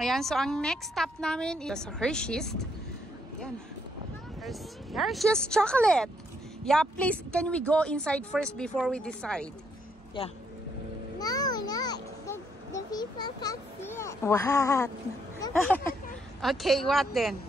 Ayan, so ang next stop namin is Hershey's. Ayan. Hershey's chocolate. Yeah, please, can we go inside first before we decide? Yeah. No. The people can't see it. What? Okay, what then?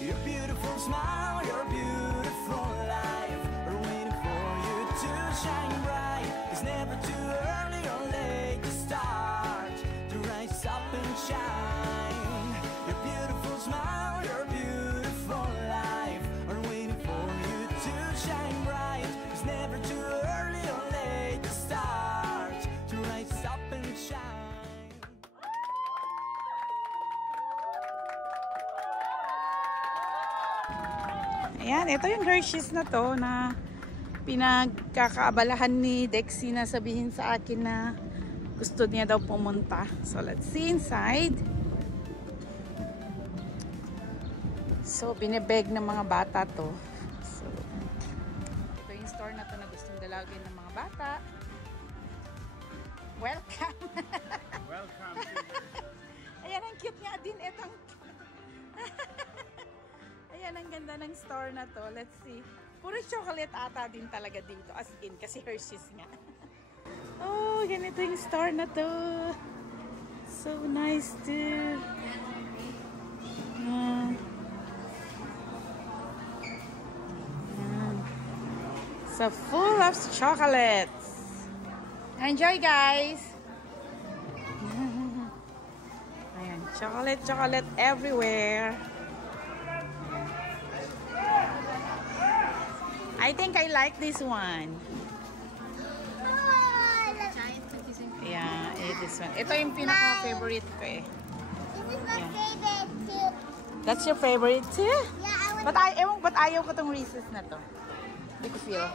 Your beautiful smile, your beautiful life are waiting for you to shine bright. It's never too early or late to start, to rise up and shine. Your beautiful smile, your beautiful life are waiting for you to shine bright. It's never too early or late to start, to rise up and shine. Ayan, ito yung Hershey's na to na pinagkakaabalahan ni Dexy na sabihin sa akin na gusto niya daw pumunta. So, let's see inside. So, binibeg ng mga bata to. So, ito yung store na to na gustong dalagin ng mga bata. Welcome! Welcome. Ayan, ang cute nga din. Itong ayan, ang ganda ng store na to. Let's see. Puro chocolate ata din talaga dito. As in, kasi Hershey's nga. Oh, ganito yung store na to. So nice too. So full of chocolates. Enjoy, guys. Ayan, chocolate everywhere. I think I like this one. Yeah, this one. Ito yung pinaka-favorite ko eh. This is my favorite too. That's your favorite too? Yeah, I want But ayaw ko tong Reese's na to. Hindi ko feel.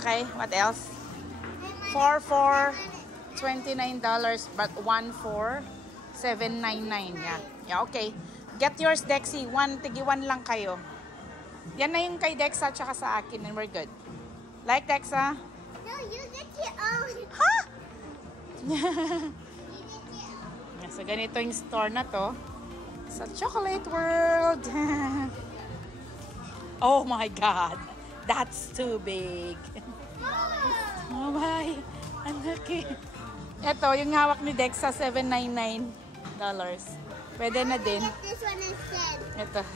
Okay, what else? 4 for $29, but 1 for $7.99. Yeah, okay. Get yours, Dexy. Tigi-1 lang kayo. Yan na yung kay Dexa tsaka sa akin and we're good. Like, Dexa? No, you get your own. Ha? You get your own. So, ganito yung store na to. Sa Chocolate World. Oh my God. That's too big. Oh my. Ang laki. Ito, yung hawak ni Dexa, $7.99. Pwede na din. Get this one instead. Ito. I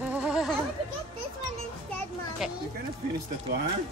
want to get this one instead, Mommy. Okay. You cannot finish that one.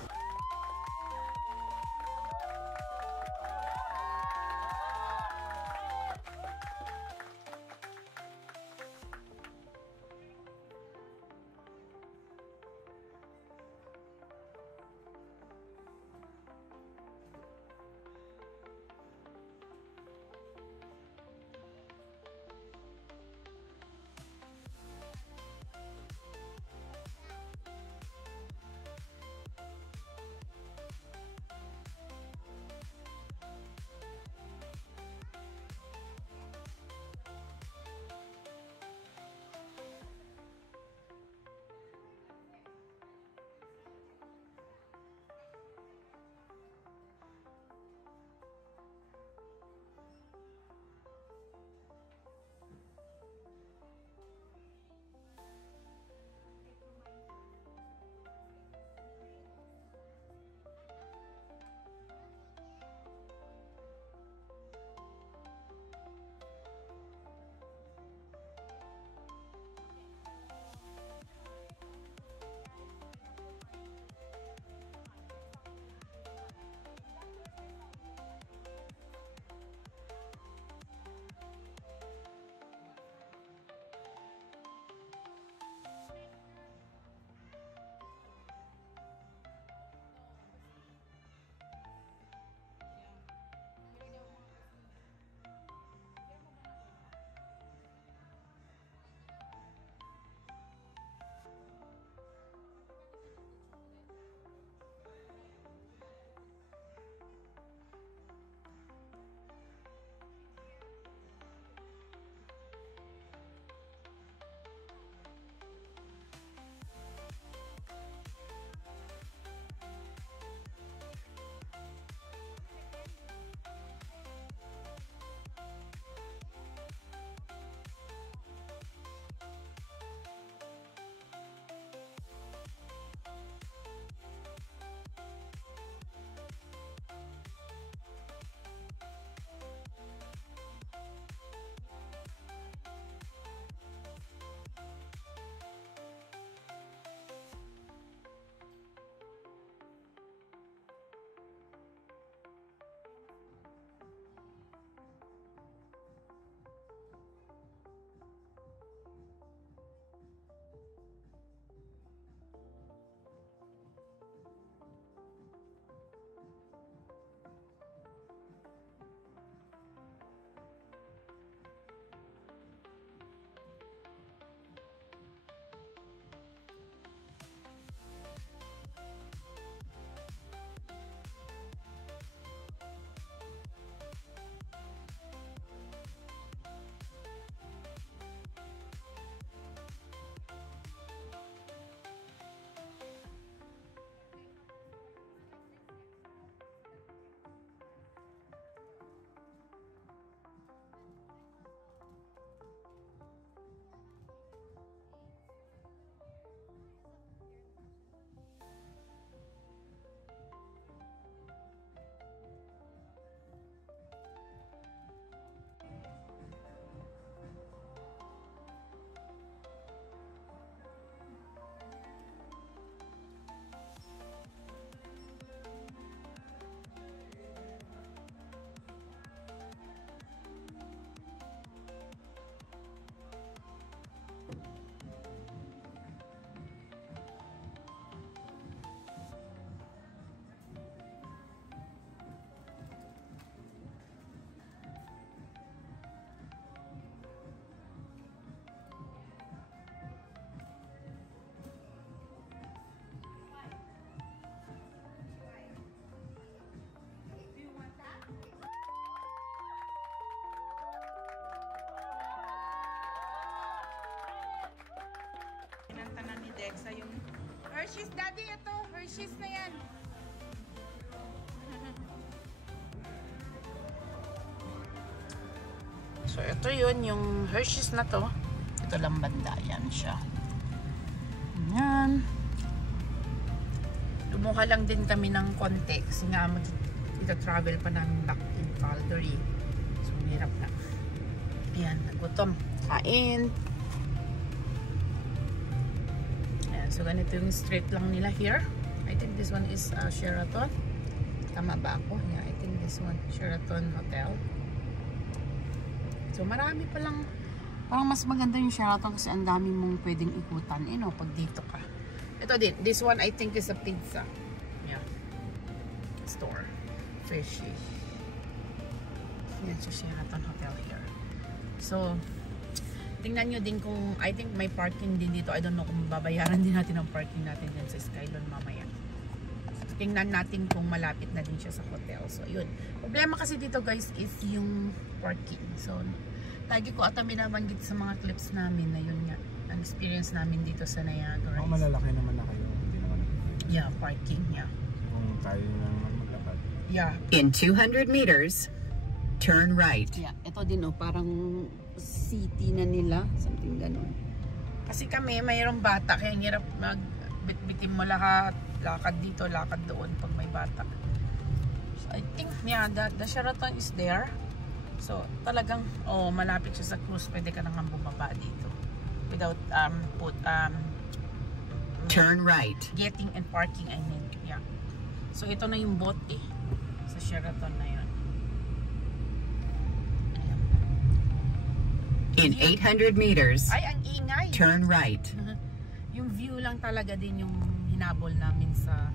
Alexa yung Hershey's. Daddy, ito. Hershey's na yan. So, ito yun, yung Hershey's na to. Ito lang banda. Yan siya. Yan. Lumuha lang din kami ng konti kasi nga ita-travel pa namin back in Calgary. So, hirap na. Ayan, nagutom. Kain. Ayan, so ganito yung street lang nila here. I think this one is Sheraton. Tama ba ako? Yeah, I think this one, Sheraton Hotel. So, marami pa lang. Parang mas maganda yung Sheraton kasi ang dami mong pwedeng ikutan, pag dito ka. Ito din. This one, I think, is a pizza. Yeah. Store. Fishy. Yan sa Sheraton Hotel here. So, tingnan nyo din kung, I think may parking din dito. I don't know kung babayaran din natin ang parking natin din sa Skylon mamaya. So, tingnan natin kung malapit na din siya sa hotel. So, yun. Problema kasi dito, guys, is yung parking. So, lagi ko ata binabanggit sa mga clips namin na yun nga. Ang experience namin dito sa Niagara. Oh, malalaki naman na kayo. Hindi naman. Yeah, parking. Yeah. Kung tayo na naman maglakad. Yeah. In 200 meters, turn right. Yeah. Ito din, parang city na nila. Something ganun. Kasi kami, mayroong bata. Kaya hirap magbitbitin mo lahat. Lakad dito, lakad doon pag may bata. So, I think, yeah, the Sheraton is there. So, talagang, malapit siya sa cruise. Pwede ka nang bumaba dito. Without, Turn right. getting and parking, I mean. Yeah. So, ito na yung boat sa Sheraton na yun. Ayan. In 800 meters, Ay, ang ingay! turn right. Yung view lang talaga din yung hinabol namin sa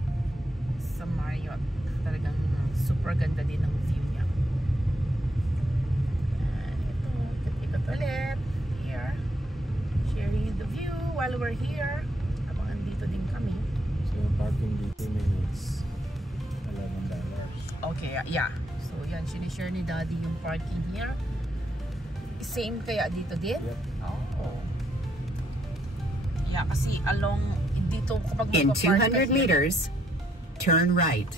Marriott. Talagang super ganda din ang view niya. And ito, ikot ulit. Here. Sharing the view while we're here. Habang andito din kami. So yung parking dito minutes, $11. Okay, yeah. So yan, sinishare ni Daddy yung parking here. Same kaya dito din? Yep. Oh. Yeah, kasi along dito kapag In magpa-park ka 200 here, meters, turn right.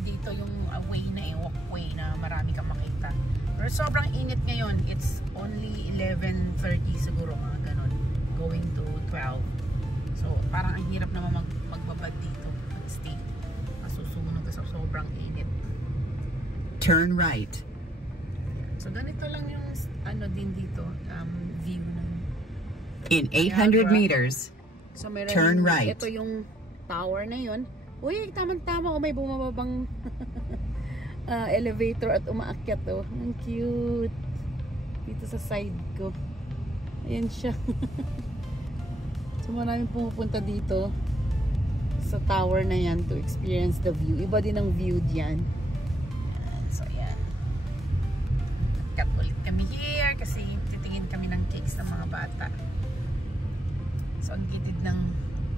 dito yung way na walkway na marami kang makita. Pero sobrang init ngayon. It's only 11:30 siguro, mga ganon. Going to 12. So, parang ang hirap naman magbabad dito. Mag-stay. Masusunog ka sa sobrang init. Turn right. So, ganito lang yung din dito. View ng In 800 Niagara. meters, So, meron Turn right. Ito yung tower na yun. Uy, tamang-tama. May bumababang elevator at umaakyat. Ang cute. Dito sa side ko. Ayan siya. So, maraming pumupunta dito sa tower na yan to experience the view. Iba din ang view diyan. So, ayan. Cut ulit kami here kasi titingin kami ng cakes ng mga bata. So, ang gitid ng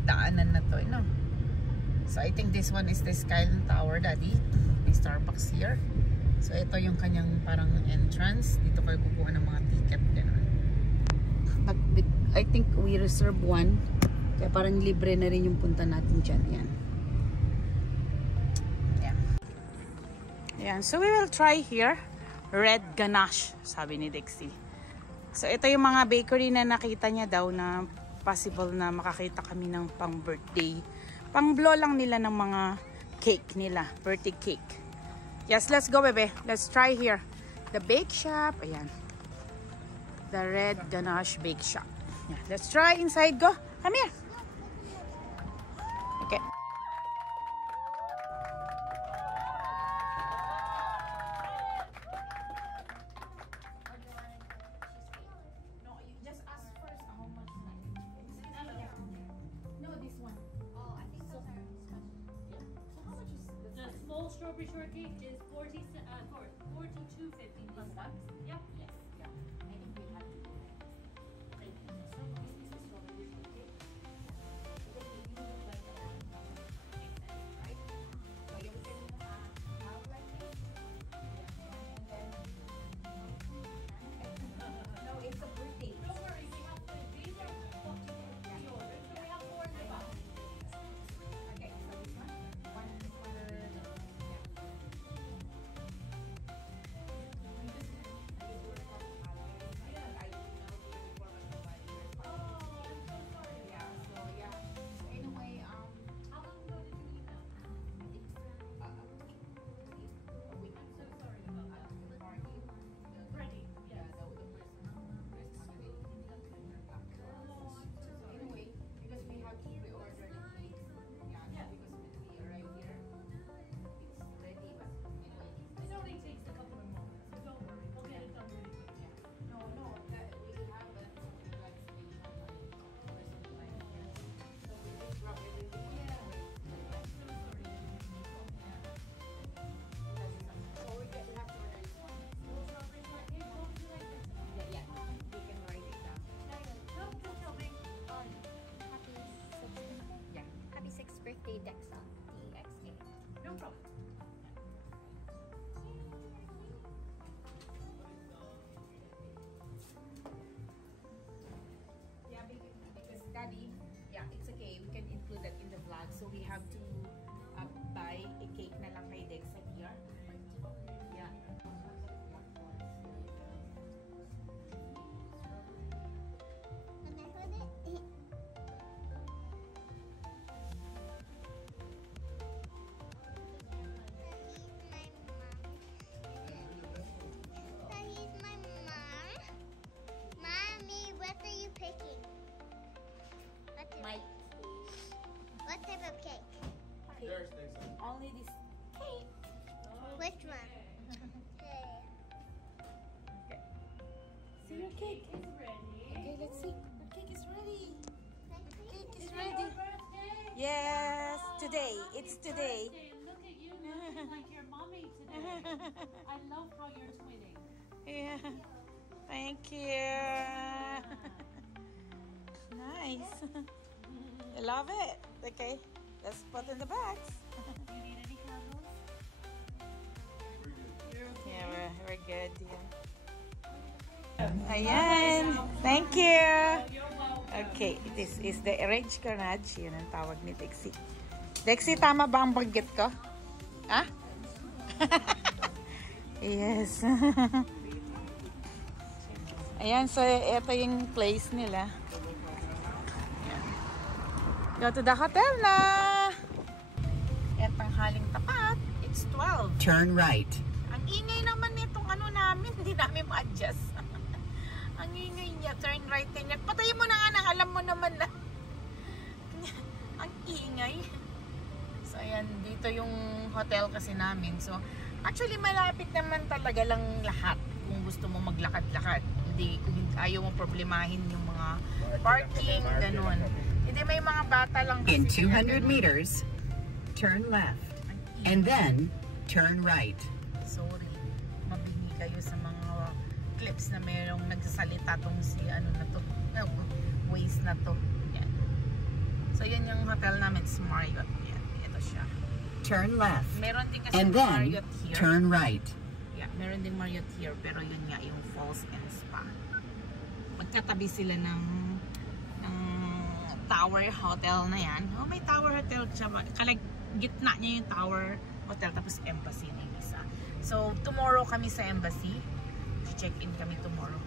daanan na to, So, I think this one is the Skylon Tower, Daddy. May Starbucks here. So, ito yung kanyang parang entrance. Dito kayo kukuha ng mga ticket. Ganun. But I think we reserve one. Kaya parang libre na rin yung punta natin dyan. Yan. Yeah. Yan. So, we will try here. Red Ganache, sabi ni Dexie. So, ito yung mga bakery na nakita niya daw na possible na makakita kami ng pang birthday. Pang blow lang nila ng mga cake nila. Birthday cake. Yes, let's go, bebe. Let's try here. The bake shop. Ayan. The Red Ganache Bake Shop. Yeah, let's try inside. Go. Come here. Okay. No, you just ask first how much. No, this one. Oh, I think those are special. Yeah. So how much is this? The full strawberry shortcake is $42.50 plus tax. Yep. Yes. Yeah. I think we have to do that. Thank you. So this is the strawberry shortcake. Because we usually like the one makes sense, right? So you can have like this. Yeah. And then no, it's a birthday. Don't worry, we have to, these are what we ordered, so we have cake. It's ready. Okay, let's see. The cake is ready. Cake is Is it ready. your birthday? Yes, today. It's today. Birthday. Look at you looking like your mommy today. I love how you're twinning. Yeah. Thank you. Nice. I love it. Okay, let's put in the bags. Do you need any candles? Yeah, we're good. Yeah. Ayan. Thank you. You're welcome. Okay, this is the Rage Garage. Yun ang tawag ni Dexie. Dexie, tama ba ang banggit ko? Ha? Yes. Ayan, so ito yung place nila. Go to the hotel na! Yan, tanghaling tapat. It's 12. Turn right. Ang ingay naman nitong ano namin, hindi namin ma-adjust. Ang ingay niya, turn right niya. Patayin mo na nga nang alam mo naman na. Ang ingay. So, ayan, dito yung hotel kasi namin. So, actually, malapit naman talaga lang lahat kung gusto mo maglakad-lakad. Hindi, kung ayaw mo problemahin yung mga parking, ganun. Hindi, may mga bata lang kasi. In 200 meters, turn left. And then, turn right. Sorry, mabingi kayo sa mga clips na mayroong nagsasalita tong si ano na to, ways na to. Yan. So yan yung hotel namin, it's Marriott. Yan, ito siya. Turn left. Meron din kasi And then, Marriott here. turn right. Yeah, meron din Marriott here, pero yun nga yung Falls and Spa. Magkatabi sila ng Tower Hotel na yan. Oh, may Tower Hotel siya. Gitna niya yung Tower Hotel, tapos Embassy na yung isa. So, tomorrow kami sa Embassy. Check-in kami tomorrow.